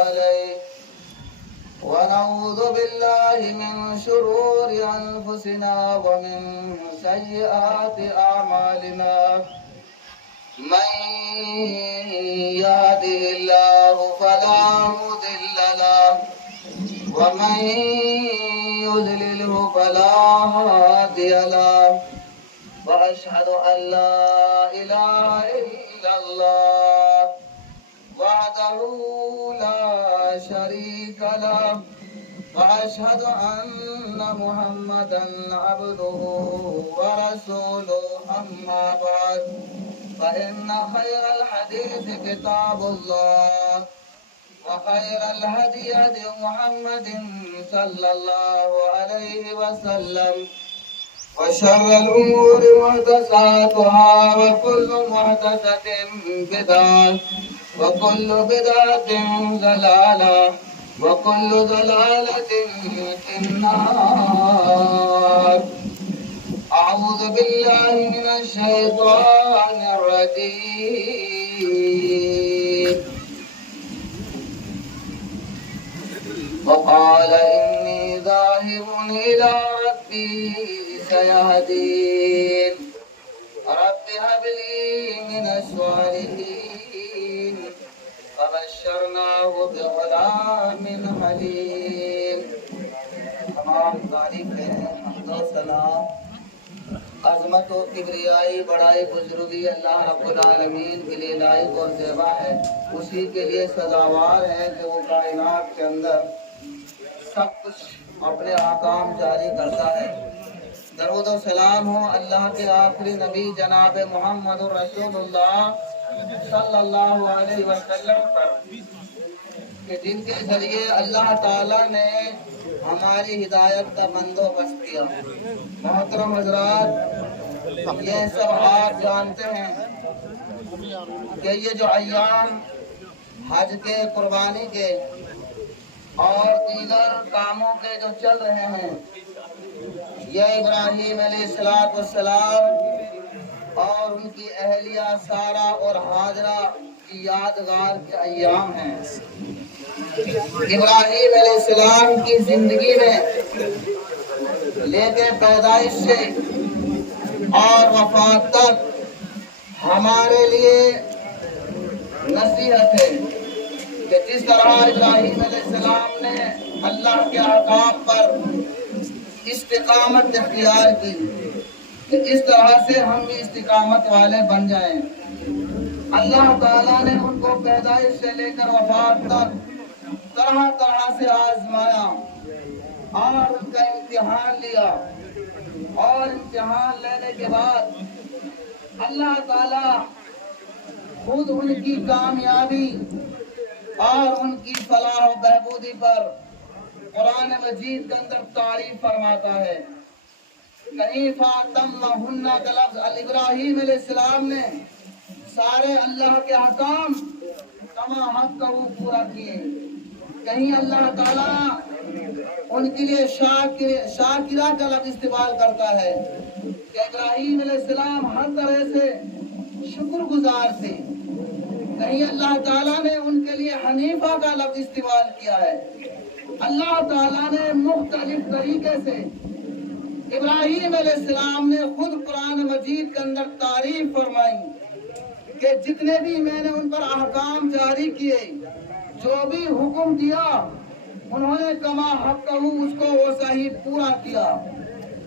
عليه ونعوذ بالله من شرور أنفسنا ومن سيئات أعمالنا من يهده الله فلا مضل له ومن يضلله فلا هادي له وأشهد أن لا إله إلا الله وحده لا شريك له وأشهد أن محمدا عبده ورسوله أما بعد فإن خير الحديث كتاب الله وخير الهدي هدي محمد صلى الله عليه وسلم وشر الأمور محدثاتها وكل محدثة بدعة وكل بدعة ضلالة وكل ضلالة في النار. أعوذ بالله من الشيطان الرجيم. وقال إني ذاهب إلى ربي سيهدين رب هب لي من الصالحين فبشرناه بغلام حليم. تمام تعریف ہے، حمد و ثنا، عظمت و کبریائی، بڑائی، بزرگی اللہ رب العالمین کے لیے لائق اور زیبا ہے. اسی کے لیے سزاوار ہے کہ وہ کائنات کے اندر سب کچھ اپنے احکام جاری کرتا ہے. درود و سلام ہو اللہ کے آخری نبی جناب محمد رسول اللہ صلی اللہ علیہ وسلم پر کہ جن کے ذریعے اللہ تعالیٰ نے ہماری ہدایت کا بندوبست کیا. محترم حضرات، یہ سب آپ جانتے ہیں کہ یہ جو ایام حج کے، قربانی کے اور دیگر کاموں کے جو چل رہے ہیں، یہ ابراہیم علیہ السلام اور ان کی اہلیہ سارہ اور ہاجرہ کی یادگار کے ایام ہیں. ابراہیم علیہ السلام کی زندگی میں لے کے پیدائش سے اور وفات تک ہمارے لیے نصیحت ہے کہ جس طرح ابراہیم علیہ السلام نے اللہ کے احکام پر استقامت اختیار کی کہ اس طرح سے ہم بھی استقامت والے بن جائیں. اللہ تعالیٰ نے ان کو پیدائش سے لے کر وفات تک طرح طرح سے آزمایا اور ان کا امتحان لیا، اور امتحان لینے کے بعد اللہ تعالیٰ خود ان کی کامیابی اور ان کی فلاح و بہبودی پر قرآن مجید کے اندر تعریف فرماتا ہے. کہیں فَأَتَمَّهُنَّ کا لفظ ابراہیم علیہ السلام نے سارے اللہ کے احکام کما حق کو پورا کیے. کہیں اللہ تعالیٰ ان کے لیے شاکرہ کا لفظ استعمال کرتا ہے کہ ابراہیم علیہ السلام ہر طرح سے شکر گزار تھے. کہیں اللہ تعالیٰ نے ان کے لیے حنیفہ کا لفظ استعمال کیا ہے. اللہ تعالیٰ نے مختلف طریقے سے ابراہیم علیہ السلام نے خود قرآن مجید کے اندر تعریف فرمائی کہ جتنے بھی میں نے ان پر احکام جاری کیے، جو بھی حکم دیا، انہوں نے کما حق اس کو وہ صحیح پورا کیا.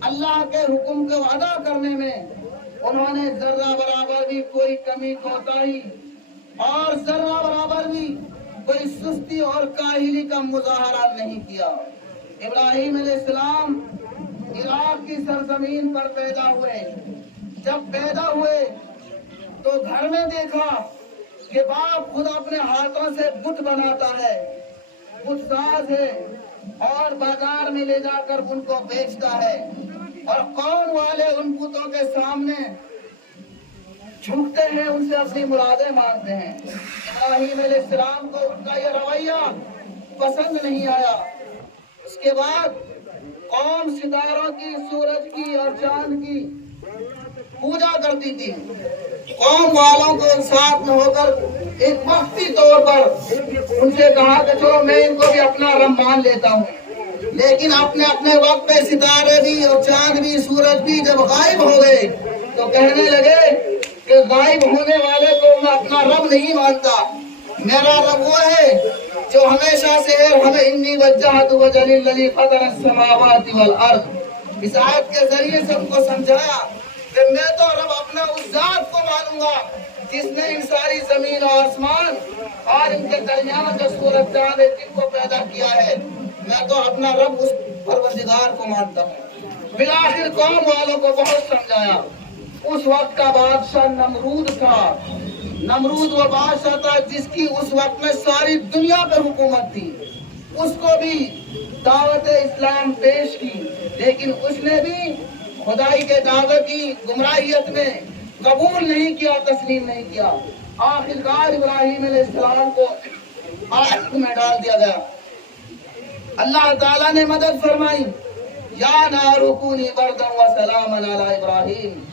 اللہ کے حکم کو ادا کرنے میں انہوں نے ذرہ برابر بھی کوئی کمی کوتاہی اور ذرہ برابر بھی کوئی سستی اور کاہلی کا مظاہرہ نہیں کیا. ابراہیم علیہ السلام عراق کی سرزمین پر پیدا ہوئے. جب پیدا ہوئے تو گھر میں دیکھا کہ باپ خود اپنے ہاتھوں سے بت بناتا ہے، بت ساز ہے، اور بازار میں لے جا کر ان کو بیچتا ہے، اور قوم والے ان بتوں کے سامنے جھکتے ہیں، ان سے اپنی مرادیں مانگتے ہیں. ابراہیم علیہ السلام کو ان کا یہ رویہ پسند نہیں آیا. اس کے بعد قوم ستاروں کی، سورج کی اور چاند کی پوجا کرتی تھی. قوم والوں کو ساتھ میں ہو کر ایک وقتی طور پر ان سے کہا کہ چلو میں ان کو بھی اپنا رب مان لیتا ہوں، لیکن اپنے اپنے وقت پہ ستارے بھی اور چاند بھی سورج بھی جب غائب ہو گئے تو کہنے لگے کہ غائب ہونے والے کو میں اپنا رب نہیں مانتا، میرا رب وہ ہے جو ہمیشہ سے ہے، ہمیں انی وجہت وجہی الذی فطر السماوات والارض۔ اس آیت کے ذریعے سے ان کو سمجھایا کہ میں تو رب اپنا اس ذات کو مانوں گا جس نے ان ساری زمین و آسمان اور ان کے درمیان جو سورج چاند ہے جن کو پیدا کیا ہے، میں تو اپنا رب اس پروردگار کو مانتا ہوں۔ بالآخر قوم والوں کو بہت سمجھایا۔ اس وقت کا بادشاہ نمرود تھا۔ نمرود وہ بادشاہ تھا جس کی اس وقت میں ساری دنیا پر حکومت تھی، اس کو بھی دعوت اسلام پیش کی، لیکن اس نے بھی خدائی کے دعوت کی گمراہیت میں قبول نہیں کیا، تسلیم نہیں کیا۔ آخرکار ابراہیم علیہ السلام کو آگ میں ڈال دیا گیا۔ اللہ تعالیٰ نے مدد فرمائی، یا نار کونی بردا وسلاما علی ابراہیم۔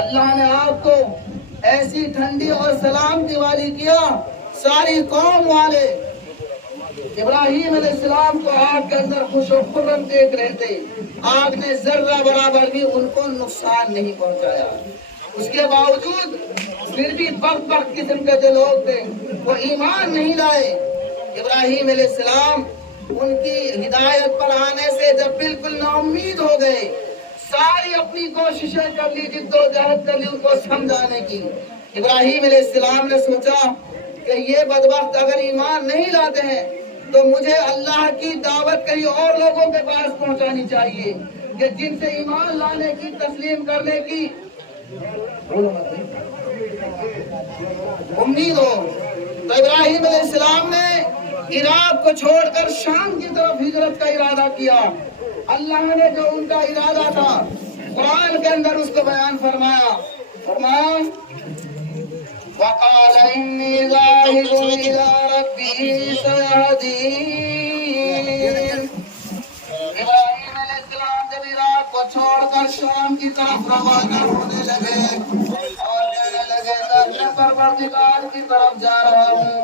اللہ نے آپ کو ایسی ٹھنڈی اور سلامتی والی کیا، ساری قوم والے ابراہیم علیہ السلام کو آگ کے اندر خوش و خرم دیکھ رہے تھے، آگ نے ذرہ برابر بھی ان کو نقصان نہیں پہنچایا۔ اس کے باوجود پھر بھی بخت قسم کے جو لوگ تھے وہ ایمان نہیں لائے۔ ابراہیم علیہ السلام ان کی ہدایت پر آنے سے جب بالکل نا امید ہو گئے، ساری اپنی کوششیں کر لی، جد و جہد کر لی ان کو سمجھانے کی۔ ابراہیم علیہ السلام نے سوچا کہ یہ بدبخت اگر ایمان نہیں لاتے ہیں تو مجھے اللہ کی دعوت کہیں اور لوگوں کے پاس پہنچانی چاہیے کہ جن سے ایمان لانے کی، تسلیم کرنے کی امید ہو۔ تو ابراہیم علیہ السلام نے عراق کو چھوڑ کر شام کی طرف ہجرت کا ارادہ کیا۔ اللہ نے جو ان کا ارادہ تھا قرآن کے اندر اس کو بیان فرمایا، فرمایا وَقَالَ إِنِّي ذَاهِبٌ إِلَىٰ رَبِّي سَيَهْدِينِ۔ ابراہیم علیہ السلام جب عراق کو چھوڑ کر شام کی طرف روانہ ہونے لگے اور کہنے لگے میں اپنے پروردگار کی طرف جا رہا ہوں،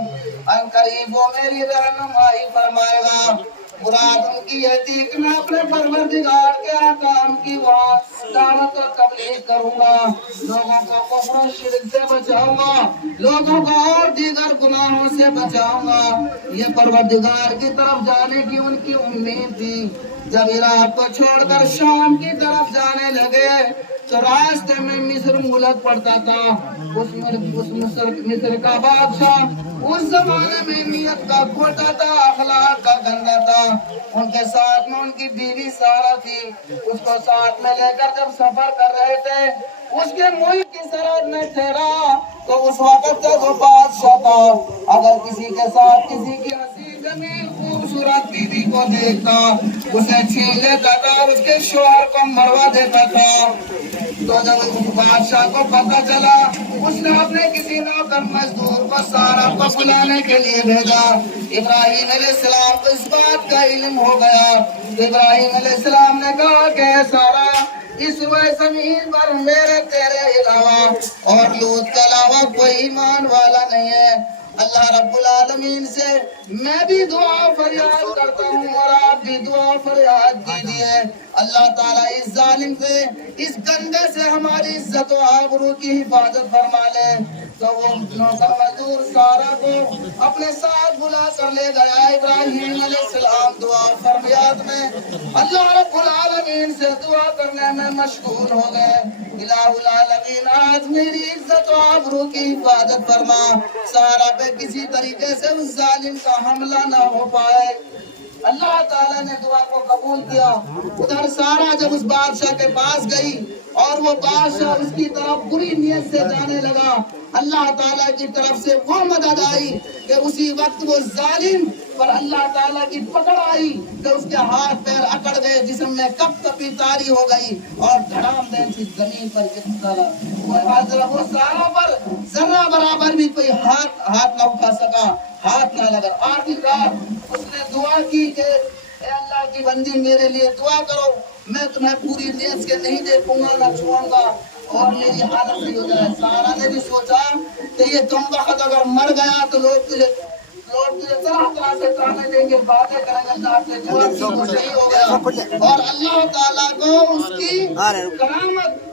ان قریب وہ میری رہنمائی فرمائے گا۔ مراد ان کی یہ تھی کہ میں اپنے پروردگار کے احکام کی وہاں دعوت و تبلیغ کروں گا، لوگوں کو کفر و شرک سے بچاؤں گا، لوگوں کو اور دیگر گناہوں سے بچاؤں گا۔ یہ پروردگار کی طرف جانے کی ان کی امید تھی۔ جب عراق کو چھوڑ کر شام کی طرف جانے لگے تو راستے میں مصر ملک پڑتا تھا۔ مصر کا بادشاہ اس زمانے میں نیت کا کھوٹا تھا، اخلاق کا گندا تھا۔ ان کے ساتھ میں ان کی بیوی سارہ تھی، اس کو ساتھ میں لے کر جب سفر کر رہے تھے، اس کے ملک کی سرحد میں ٹھہرا تو اس وقت تک وہ بادشاہ تھا، اگر کسی کے ساتھ کسی کی حسین جمیل خوبصورت بیوی کو دیکھتا اسے چھین لیتا تھا، اس کے شوہر کو مروا دیتا تھا۔ تو جب اس بادشاہ کو پتہ چلا، اس نے اپنے کسی نوکر مزدور کو سارہ کو بلانے کے لیے بھیجا۔ ابراہیم علیہ السلام کو اس بات کا علم ہو گیا تو ابراہیم علیہ السلام نے کہا کہ سارہ اس روئے زمین پر میرے تیرے علاوہ اور لوط کے علاوہ کوئی ایمان والا نہیں ہے۔ اللہ رب العالمین سے میں بھی دعا فریاد کرتا ہوں اور آپ بھی دعا فریاد کیجیے، اللہ تعالیٰ اس ظالم سے، اس گندے سے ہماری عزت و آبرو کی حفاظت فرما لے۔ تو وہ نوکر مزدور سارہ کو اپنے ساتھ بلا کر لے گیا۔ ابراہیم علیہ السلام دعا فریاد میں اللہ رب العالمین سے دعا کرنے میں مشغول ہو گئے۔ الہ العالمین آج میری عزت و آبرو کی حفاظت فرما، سارہ پہ کسی طریقے سے اس ظالم کا حملہ نہ ہو پائے۔ اللہ تعالیٰ نے دعا کو قبول کیا۔ ادھر سارہ جب اس بادشاہ کے پاس گئی اور وہ بادشاہ اس کی طرف بری نیت سے جانے لگا، اللہ تعالیٰ کی طرف سے وہ مدد آئی کہ اسی وقت وہ ظالم پر اللہ تعالیٰ کی پکڑ آئی کہ اس کے ہاتھ پیر اکڑ گئے، جسم میں کپ کپی تاری ہو گئی اور دھڑام دین سی زمین پر گر پڑا۔ وہ سارہ پر ذرہ برابر بھی کوئی ہاتھ نہ اٹھا سکا، ہاتھ نہ لگا۔ آخرکار اس نے دعا کی کہ اے اللہ کی بندی میرے لیے دعا کرو، میں تمہیں پوری نیت کے نہیں دیکھوں گا نہ چھوڑوں گا۔ اور میری حالت صحیح ہو جائے. سارا نے بھی سوچا کہ یہ کم وقت اگر مر گیا تو لوگ تجھے طرح طرح سے تانے دیں گے, باتیں کریں گے, اللہ سے دعا کی تو صحیح ہو گیا. اور اللہ تعالیٰ کو اس کی کرامت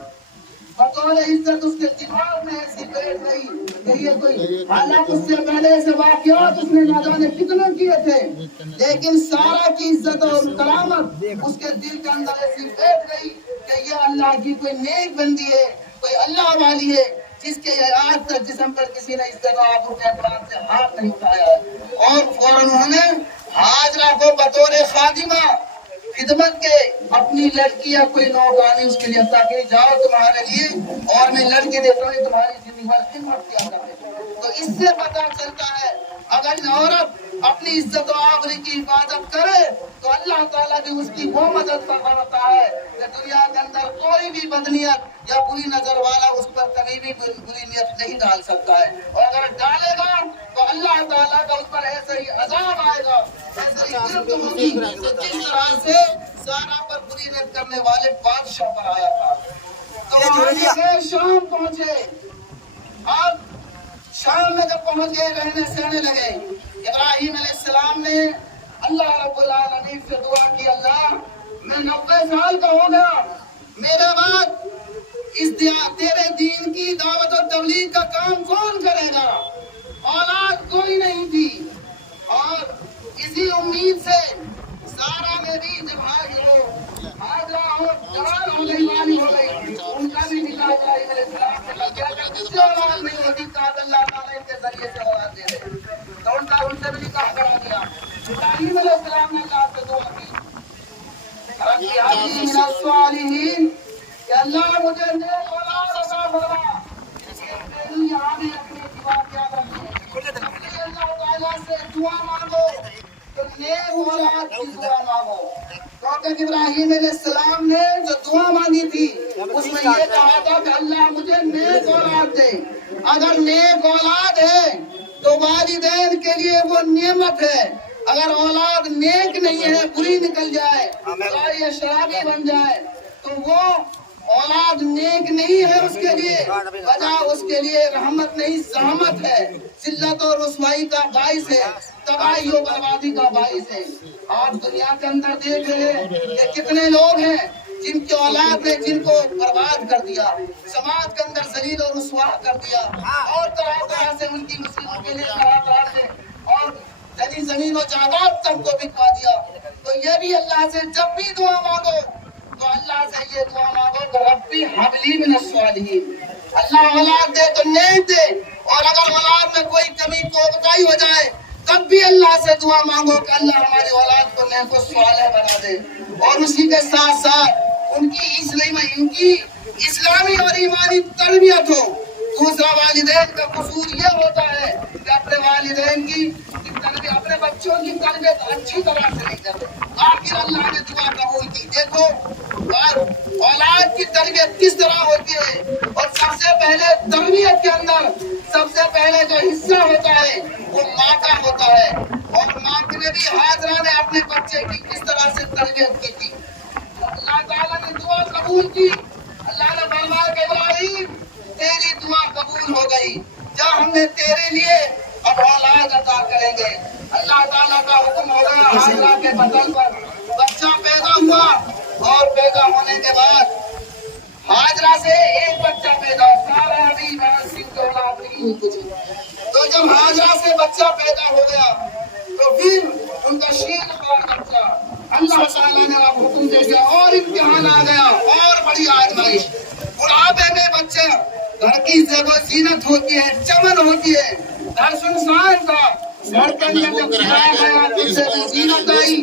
بطور عزت اس کے دماغ میں ایسی بیٹھ گئی کہ یہ کوئی, حالانکہ اس سے پہلے سے واقعات اس نے نہ جانے کتنے کیے تھے, لیکن سارا کی عزت اور کرامت اس کے دل کے اندر ایسی بیٹھ گئی کہ یہ اللہ کی کوئی نیک بندی ہے, کوئی اللہ والی ہے, جس کے آج تک جسم پر کسی نے اس طرح آبرو کے اعتبار سے ہاتھ نہیں اٹھایا ہے. اور فوراً انہوں نے حاجرہ کو بطور خادمہ خدمت کے اپنی لڑکی یا کوئی نوکرانی اس کے لیے تاکہ جاؤ تمہارے لیے اور میں لڑکی دیتا ہوں تمہاری ذمہ داری خدمت کیا کرے. تو اس سے پتہ چلتا ہے اگر عورت اپنی عزت و آبرو کی حفاظت کرے تو اللہ تعالیٰ بھی اس کی وہ مدد فرماتا ہے کہ دنیا کے اندر کوئی بھی بدنیت یا بری نظر والا اس پر کبھی بھی بری نیت نہیں ڈال سکتا ہے. اور اگر ڈالے گا تو اللہ تعالیٰ کا اس پر ایسے ہی عذاب آئے گا, ایسے ہی گرفت ہوگی جس طرح سے سارا پر بری نیت کرنے والے بادشاہ پر آیا تھا. تو وہاں شام پہنچے. اب شام میں جب پہنچ گئے رہنے سہنے لگے, ابراہیم علیہ السلام نے اللہ رب العالمین سے دعا کی, اللہ میں 90 سال کا ہو گیا, میرے بعد اس تیرے دین کی دعوت و تبلیغ کا کام کون کرے گا؟ اولاد کوئی نہیں تھی. اور اسی امید سے سارا میں بھی جب حاجرہ اور جوان ہو گئی, مانی ہو گئی, ان کا بھی نکاح ابراہیم علیہ السلام سے لگ گیا کہ جس سے اولاد نہیں ہوتی تو اللہ تعالیٰ ان کے ذریعے سے اولاد دے دے. تو ان سے بھی نکاح کرا دیا. ابراہیم علیہ السلام نے اللہ سے دعا کی, ربی حبلی من الصالحین, کہ اللہ مجھے نیک اولاد عطا فرما. یہاں بھی اپنی دعا کیا کرتے ہیں, اپنے اللہ تعالیٰ سے دعا مانگو تو نیک اولاد کی دعا مانگو. کیونکہ ابراہیم علیہ السلام نے جو دعا مانگی تھی اس میں یہ کہا تھا کہ اللہ مجھے نیک اولاد دے. اگر نیک اولاد ہے تو والدین کے لیے وہ نعمت ہے. اگر اولاد نیک نہیں ہے, بری نکل جائے یا شرابی بن جائے تو وہ اولاد نیک نہیں ہے, اس کے لیے وجہ اس کے لیے رحمت نہیں زحمت ہے, ذلت اور رسوائی کا باعث ہے, تباہی و بربادی کا باعث ہے. اور دنیا کے اندر دیکھ رہے ہیں کہ کتنے لوگ ہیں جن کی اولاد نے جن کو برباد کر دیا, سماج کے اندر ذلیل اور رسوا کر دیا, اور طرح طرح سے ان کی مصیبت کے لیے طرح طرح سے اور زمین و جائیداد تک کو بکوا دیا. تو یہ بھی اللہ سے جب بھی دعا مانگو تو اللہ سے یہ دعا مانگو کہ ربی حبلی من الصالحین, اللہ اولاد دے تو نیک دے, اور اگر اولاد میں کوئی کمی کوتاہی ہو جائے تب بھی اللہ سے دعا مانگو کہ اللہ ہماری اولاد کو نیک و صالح بنا دے. اور اسی کے ساتھ ساتھ ان کی اسلامی اور ایمانی تربیت ہو. دوسرا والدین کا قصور یہ ہوتا ہے کہ اپنے والدین کی تربیت, اپنے بچوں کی تربیت اچھی طرح سے نہیں کرتے. آخر اللہ نے دعا قبول کی. دیکھو اولاد کی تربیت کس طرح ہوتی ہے, اور سب سے پہلے تربیت کے اندر سب سے پہلے جو حصہ ہوتا ہے وہ ماں کا ہوتا ہے. اور ماں نے بھی حاجرہ نے اپنے بچے کی کس طرح سے تربیت کی تھی. اللہ تعالیٰ نے دعا قبول کی. اللہ نے فرمایا کہ ابراہیم تیری دعا قبول ہو گئی, جا ہم نے تیرے لیے اب اولاد عطا کریں گے. اللہ تعالیٰ کا حکم ہو گیا, حاجرہ کے بدن پر بچہ پیدا ہوا, اور پیدا ہونے کے بعد حاجرہ سے ایک بچہ پیدا ہوا, ابھی مناسب کی اولاد نہیں ہوئی. تو جب حاجرہ سے بچہ پیدا ہو گیا تو پھر ان کا شیر خوار بچہ اللہ تعالیٰ نے اب حکم دے دیا, اور امتحان آ گیا, اور بڑی آزمائش. بڑھاپے میں بچہ, گھر کی زیب و زینت ہوتی ہے, چمن ہوتی ہے, گھر سنسان تھا, گھر کے اندر جب کھایا گیا تو زیب و زینت آئی,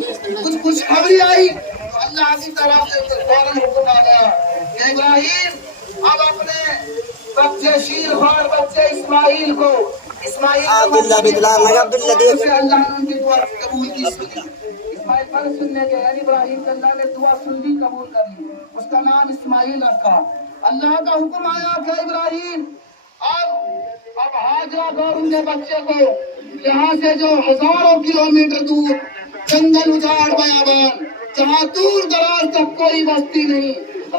کچھ خبری آئی, تو اللہ کی طرف سے فوراً حکم آ گیا کہ ابراہیم اب اپنے بچے شیر خوار بچے اسماعیل کو اللہ نے ان کی دعا قبول کی. اسماعیل پر سننے کے یعنی ابراہیم کے اللہ نے دعا سن لی, قبول کر لی, اس کا نام اسماعیل رکھا. اللہ کا حکم آیا کہ ابراہیم اب حاجرہ کو ان کے بچے کو یہاں سے جو ہزاروں کلومیٹر دور جنگل اجاڑ بیابان, جہاں دور دراز تک کوئی بستی نہیں,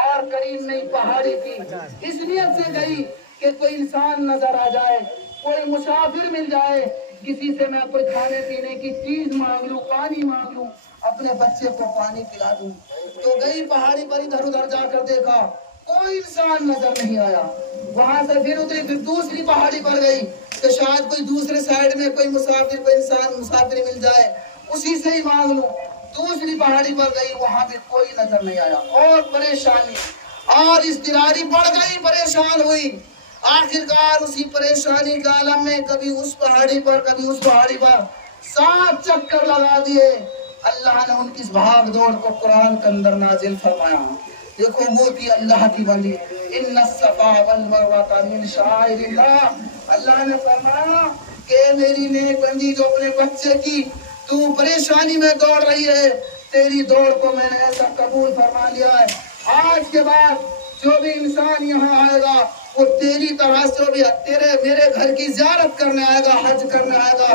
اور کریم نے پہاڑی کی اس نیت سے گئی کہ کوئی انسان نظر آ جائے، کوئی مسافر مل جائے، کسی سے میں کوئی کھانے پینے کی چیز مانگ لوں، پانی مانگ لوں، اپنے بچے کو پانی پلا دوں۔ تو گئی پہاڑی پر، ادھر ادھر جا کر دیکھا، کوئی انسان نظر نہیں آیا۔ وہاں سے پھر اتری، پھر دوسری پہاڑی پر گئی کہ شاید کوئی دوسرے سائڈ میں کوئی مسافر، کوئی انسان مسافر مل جائے، اسی سے ہی مانگ لوں۔ دوسری پہاڑی پر گئی، وہاں بھی کوئی نظر نہیں آیا، اور پریشانی اور اضطراری بڑھ گئی، پریشان ہوئی۔ آخرکار اسی پریشانی کے عالم میں کبھی اس پہاڑی پر کبھی اس پہاڑی پر 7 چکر لگا دیے۔ اللہ نے ان کی اس بھاگ دوڑ کو قرآن کے اندر نازل فرمایا۔ دیکھو وہ تھی اللہ کی بندی، ان الصفا والمروہ من شعائر اللہ۔ اللہ نے فرمایا کہ میری نیک بندی جو اپنے بچے کی تو پریشانی میں دوڑ رہی ہے، تیری دوڑ کو میں نے ایسا قبول فرما لیا ہے۔ آج کے بعد جو بھی انسان یہاں آئے گا وہ تیری طرح سے بھی تیرے میرے گھر کی زیارت کرنے آئے گا، حج کرنے آئے گا۔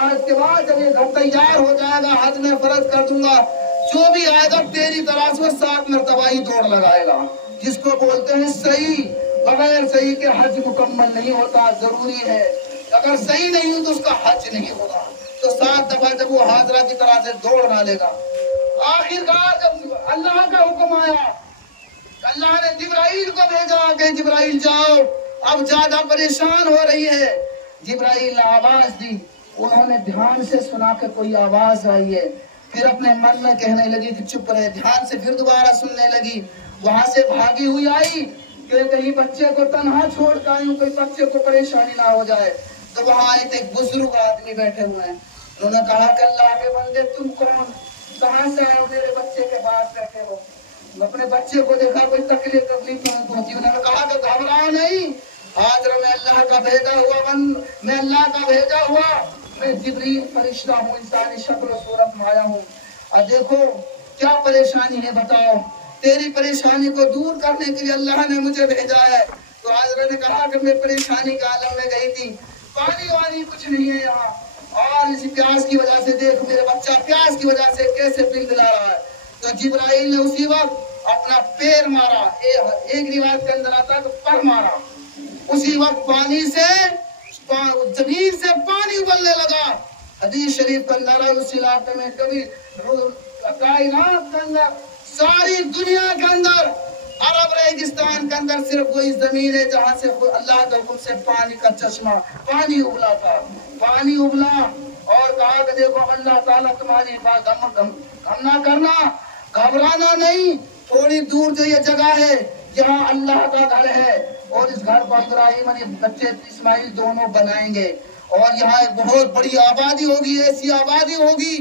آج کے بعد جب یہ گھر تیار ہو جائے گا، حج میں فرض کر دوں گا، جو بھی آئے گا تیری طرح سے 7 مرتبہ ہی دوڑ لگائے گا، جس کو بولتے ہیں صحیح۔ بغیر صحیح کے حج مکمل نہیں ہوتا، ضروری ہے۔ اگر صحیح نہیں ہو تو اس کا حج نہیں ہوگا۔ تو 7 دفعہ جب وہ حاضرہ کی طرح سے دوڑ نہ لے گا، آخرکار جب اللہ کا حکم آیا، اللہ نے جبرائیل کو بھیجا کہ جبرائیل جاؤ، اب زیادہ پریشان ہو رہی ہے۔ جبرائیل نے آواز دی، انہوں نے دھیان سے سنا کہ کوئی آواز آئی ہے، پھر اپنے من میں کہنے لگی کہ چپ رہے، دھیان سے پھر دوبارہ سننے لگی، وہاں سے بھاگی ہوئی آئی کہ کہیں بچے کو تنہا چھوڑ کر آئی ہوں، کوئی بچے کو پریشانی نہ ہو جائے۔ تو وہاں ایک بزرگ آدمی بیٹھے ہوئے ہیں، انہوں نے کہا کہ اللہ کے بندے تم کون، کہاں سے آئے ہو، میرے بچے کے پاس بیٹھے ہو۔ اپنے بچے کو دیکھا کوئی تکلیف نہیں ہوتی، انہوں نے کہا کہ گھبراؤ نہیں، حاضر میں اللہ کا بھیجا ہوا میں جبریل فرشتہ ہوں، انسانی شکل و صورت میں آیا ہوں، اور دیکھو کیا پریشانی ہے بتاؤ، تیری پریشانی کو دور کرنے کے لیے اللہ نے مجھے بھیجا ہے۔ تو حاضرہ نے کہا کہ میں پریشانی کے عالم میں گئی تھی، پانی وانی کچھ نہیں ہے یہاں، اور اسی پیاس کی وجہ سے دیکھ میرا بچہ پیاس کی وجہ سے کیسے پگھلا رہا ہے۔ تو جبرائیل نے اسی وقت اپنا پیر مارا، ایک روایت کے اندر آتا ہے کہ پر مارا، اسی وقت پانی سے زمین سے پانی ابلنے لگا۔ حدیث شریف کے اندر اس علاقے میں کبھی کائنات کے اندر ساری دنیا کے اندر عرب ریگستان کے اندر صرف وہی زمین ہے جہاں سے اللہ کے حکم سے پانی کا چشمہ پانی ابلا تھا، پانی ابلا، اور کہا کہ دیکھو اللہ تعالیٰ تمہاری بات غم نہ کرنا، گھبرانا نہیں، تھوڑی دور جو یہ جگہ ہے جہاں اللہ کا گھر ہے، اور اس گھر کو ابراہیم علیہ بچے اسماعیل دونوں بنائیں گے، اور یہاں ایک بہت بڑی آبادی ہوگی، ایسی آبادی ہوگی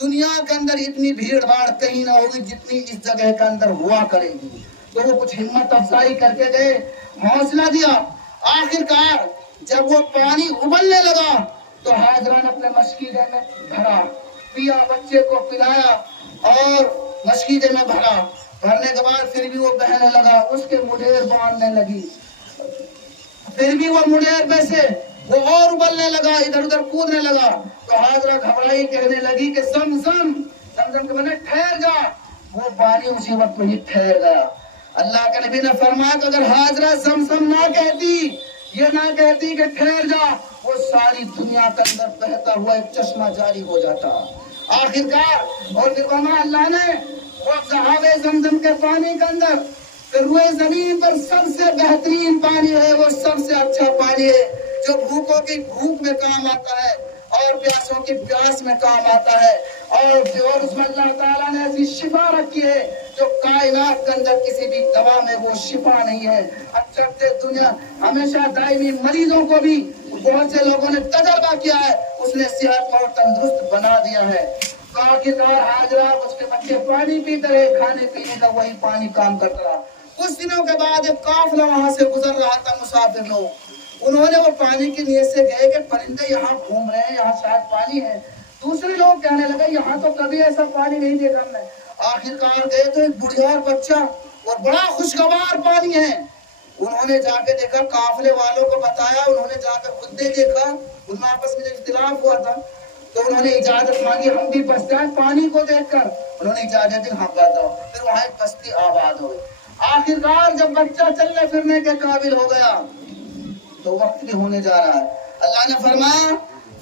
دنیا کے اندر اتنی بھیڑ بھاڑ کہیں نہ ہوگی جتنی اس جگہ کے اندر ہوا کرے گی۔ تو وہ کچھ ہمت افزائی کر کے گئے، حوصلہ دیا۔ آخرکار جب وہ پانی ابلنے لگا تو حاضرہ نے اپنے مشکیدے میں بھرا، پیا، بچے کو پلایا، اور مشکیدے میں بھرا، بھرنے کے بعد پھر بھی وہ بہنے لگا، اس کے مڈیر باندھنے لگی، پھر بھی وہ مڈیر میں سے وہ اور ابلنے لگا، ادھر ادھر کودنے لگا۔ تو حاضرہ گھبرائی، کہنے لگی کہ زمزم کے بنے ٹھہر جا، وہ پانی اسی وقت میں ہی ٹھہر گیا۔ اللہ کے نبی نے فرمایا کہ اگر حاضرہ زمزم نہ کہتی، یہ نہ کہتی کہ ٹھہر جا، وہ ساری دنیا کے اندر بہتا ہوا ایک چشمہ جاری ہو جاتا۔ آخرکار اور پھر فرمایا اللہ نے وہ صحابہ زمزم کے پانی کے اندر کہ روئے زمین پر سب سے بہترین پانی ہے، وہ سب سے اچھا پانی ہے جو بھوکوں کی بھوک میں کام آتا ہے اور پیاسوں کی پیاس میں کام آتا ہے، اور اس میں اللہ تعالیٰ نے ایسی شفا رکھی ہے جو کائنات کے اندر کسی بھی دوا میں وہ شفا نہیں ہے۔ اچھا دنیا ہمیشہ دائمی مریضوں کو بھی بہت سے لوگوں نے تجربہ کیا ہے، اس نے صحت اور تندرست بنا دیا ہے۔ آخرکار حاضرہ اس کے بچے پانی پیتے رہے، کھانے پینے کا وہی پانی کام کرتا رہا۔ کچھ دنوں کے بعد ایک قافلہ وہاں سے گزر رہا تھا، مسافر لوگ، انہوں نے وہ پانی کی نیت سے گئے کہ پرندے یہاں گھوم رہے ہیں، یہاں شاید پانی ہے۔ دوسرے لوگ کہنے لگے یہاں تو کبھی ایسا پانی نہیں دیکھا ہم نے۔ آخرکار گئے تو ایک بڑھیا اور بچہ اور بڑا خوشگوار پانی ہے، انہوں نے جا کے دیکھا، قافلے والوں کو بتایا، انہوں نے جا کر خود نے دیکھا، ان میں آپس میں اختلاف ہوا تھا، تو انہوں نے اجازت مانگی ہم بھی بس جائیں پانی کو دیکھ کر، انہوں نے اجازت دی ہم بس جاؤ، پھر وہاں ایک بستی آباد ہوئی۔ آخرکار جب بچہ چلنے پھرنے کے قابل ہو گیا تو وقت بھی ہونے جا رہا ہے، اللہ نے فرمایا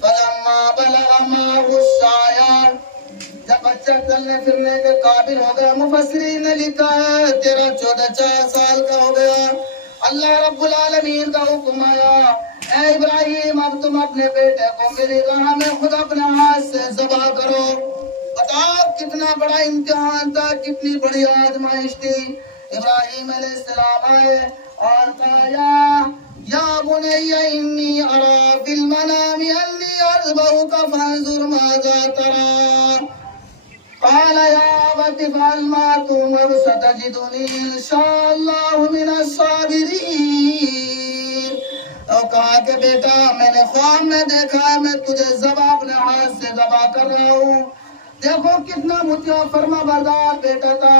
فَلَمَّا بَلَغَ مَعَهُ السَّعْيَ، جب بچہ چلنے پھرنے کے قابل ہو گیا، مفسرین نے لکھا ہے 13-14 سال کا ہو گیا، اللہ رب العالمین کا حکم آیا اے ابراہیم اب تم اپنے بیٹے کو میری راہ میں خود اپنے ہاتھ سے ذبح کرو۔ بتاؤ کتنا بڑا امتحان تھا، کتنی بڑی آزمائش تھی۔ ابراہیم علیہ السلام آئے اور کہا یا بنی انی ارا فی المنام انی اذبحک فانظر ماذا تری، قال یا ابت افعل ما تؤمر ستجدنی ان شاء اللہ من الصابرین۔ اور کہا کہ بیٹا میں نے خواب میں دیکھا ہے میں تجھے ذبح اپنے ہاتھ سے ذبح کر رہا ہوں۔ دیکھو کتنا مطیع فرما بردار بیٹا تھا،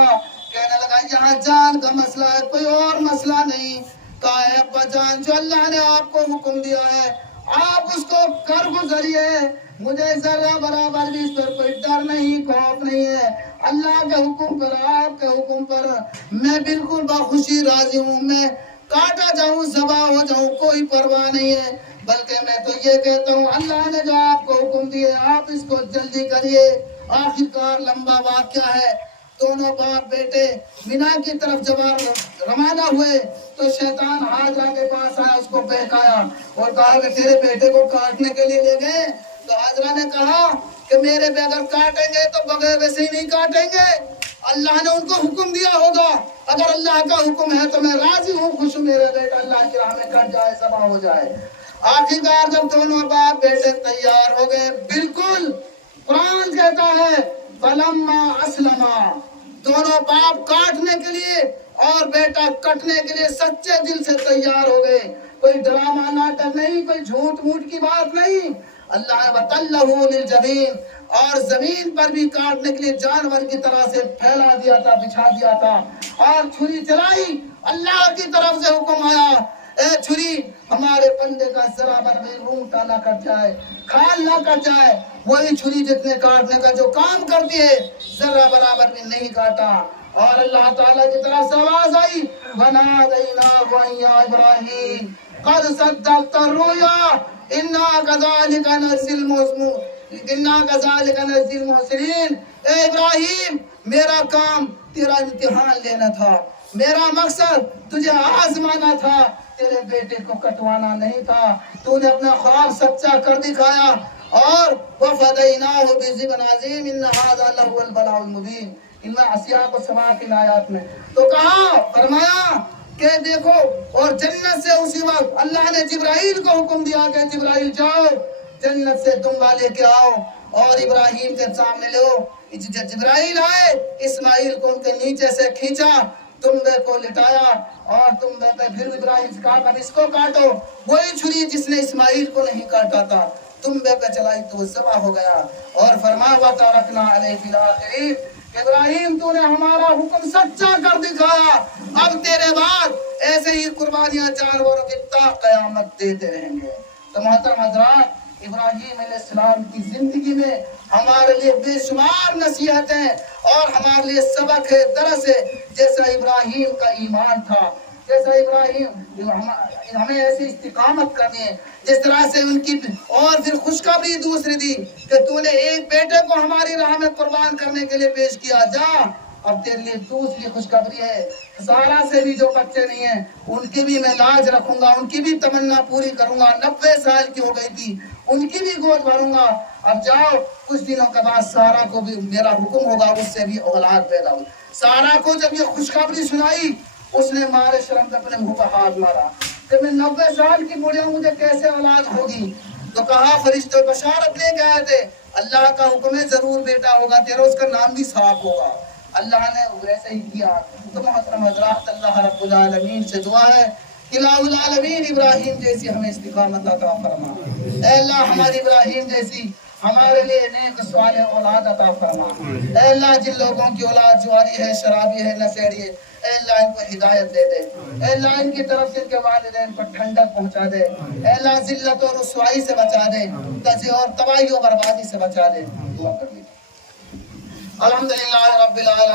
کہنے لگا یہاں جان کا مسئلہ ہے کوئی اور مسئلہ نہیں۔ کہا ہے ابا جان جو اللہ نے آپ کو حکم دیا ہے آپ اس کو کر گزریے، مجھے ذرہ برابر بھی اس پر کوئی ڈر نہیں خوف نہیں ہے، اللہ کے حکم پر آپ کے حکم پر میں بالکل بخوشی راضی ہوں، میں کاٹا جاؤں ذبح ہو جاؤں کوئی پرواہ نہیں ہے، بلکہ میں تو یہ کہتا ہوں اللہ نے جو آپ کو حکم دیے آپ اس کو جلدی کریے۔ آخرکار لمبا واقعہ ہے، دونوں باپ بیٹے مینا کی طرف جب روانہ ہوئے تو شیطان حاجرہ کے پاس آیا، اس کو بہکایا اور کہا کہ تیرے بیٹے کو کاٹنے کے لیے لے گئے، تو حاجرہ نے کہا کہ میرے پہ اگر کاٹیں گے تو بغیر ویسے ہی نہیں کاٹیں گے، اللہ نے ان کو حکم دیا ہوگا، اگر اللہ کا حکم ہے تو میں راضی ہوں خوش ہوں میرا بیٹا اللہ کی راہ میں کٹ جائے ذبح ہو جائے۔ آخرکار جب دونوں باپ بیٹے تیار ہو گئے، بالکل قرآن کہتا ہے فَلَمَّا أَسْلَمَا، دونوں باپ کاٹنے کے لیے اور بیٹا کٹنے کے لیے سچے دل سے تیار ہو گئے، کوئی ڈرامہ ناٹک نہیں، کوئی جھوٹ موٹ کی بات نہیں۔ اللہ نے وَتَلَّهُ لِلْجَبِينِ، اور زمین پر بھی کاٹنے کے لیے جانور کی طرح سے پھیلا دیا تھا بچھا دیا تھا، اور چھری چلائی، اللہ کی طرف سے حکم آیا اے چھری ہمارے بندے کا ذرا بر بھی روٹا نہ کٹ جائے کھال نہ کٹ جائے، وہی چھری جتنے کاٹنے کا جو کام کرتی ہے ذرا برابر بھی نہیں کاٹا، اور اللہ تعالیٰ کی طرف سے آواز آئی وَنَادَيْنَاهُ أَن يَا إِبْرَاهِيمُ قَدْ صَدَّقْتَ الرُّؤْيَا إِنَّا كَذَلِكَ نَجْزِي الْمُحْسِنِينَ۔ اے ابراہیم میرا کام تیرا امتحان لینا تھا، میرا مقصد تجھے آزمانا تھا، تیرے بیٹے کو کٹوانا نہیں تھا، تو نے اپنا خواب سچا کر دکھایا، اور وَفَدَيْنَاهُ بِذِبْحٍ عَظِيمٍ إِنَّ هَذَا لَهُوَ الْبَلَاءُ الْمُبِينُ۔ ان میں اسیاق و سماع کی آیات میں تو کہا فرمایا کہ دیکھو، اور جنت سے اسی وقت اللہ نے جبرائیل کو حکم دیا کہ جبرائیل جاؤ جنت سے دمبا لے کے آؤ اور ابراہیم کے سامنے لے آؤ۔ جبرائیل آئے، اسماعیل کو ان کے نیچے سے کھینچا، تمبے کو لٹایا اور تمبے پہ پھر ابراہیم سے کہا اب اس کو کاٹو، وہی چھری جس نے اسماعیل کو نہیں کاٹا تھا تمبے پہ چلائی تو وہ ذبح ہو گیا، اور فرمایا وَتَرَكْنَا عَلَيْهِ فِي الْآخِرِينَ، ابراہیم تو نے ہمارا حکم سچا کر دکھایا، اب تیرے بعد ایسے ہی قربانیاں جانوروں کی تا قیامت دیتے رہیں گے۔ تو محترم حضرات، ابراہیم علیہ السلام کی زندگی میں ہمارے لیے بے شمار نصیحتیں اور ہمارے لیے سبق ہے، درس ہے، جیسا ابراہیم کا ایمان تھا، جیسا ابراہیم ہمیں ایسی استقامت کرنی ہے جس طرح سے ان کی، اور پھر خوشخبری دوسری دی کہ تو نے ایک بیٹے کو ہماری راہ میں قربان کرنے کے لیے پیش کیا، جا، اب تیرے لیے دوسری خوشخبری ہے سارا سے بھی جو بچے نہیں ہیں ان کی بھی میں لاج رکھوں گا، ان کی بھی تمنا پوری کروں گا، 90 سال کی ہو گئی تھی ان کی بھی گود بھروں گا، اب جاؤ کچھ دنوں کے بعد سارا کو بھی میرا حکم ہوگا اس سے بھی اولاد پیدا ہوئی۔ سارا کو جب یہ خوشخبری سنائی اس نے مارے شرم پہ اپنے منہ پہ ہاتھ مارا کہ میں 90 سال کی بوڑھی ہوں مجھے کیسے اولاد ہوگی، تو کہا فرشتے بشارت لے کے آئے تھے اللہ کا حکم ہے ضرور بیٹا ہوگا تیرا، اس کا نام بھی صاحب ہوگا، اللہ نے ویسے ہی کیا۔ تو محترم حضرات، اللہ رب العالمین سے دعا ہے کہ الہ العالمین ابراہیم جیسی ہمیں استقامت عطا فرما، اے اللہ ہماری ابراہیم جیسی ہمارے لیے نیک صالح اولاد عطا فرما۔ اے اللہ جن لوگوں کی اولاد جواری ہے، شرابی ہے، نشیڑی ہے، اے اللہ ان کو ہدایت دے دے۔ اے اللہ ان کی طرف سے ان کے والدین کو ٹھنڈک پہنچا دے۔ اے اللہ ذلت اور رسوائی سے بچا دے، تجزیہ اور تباہی و بربادی سے بچا دے۔ دعا کر لیجیے۔ الحمدللہ رب العالمین۔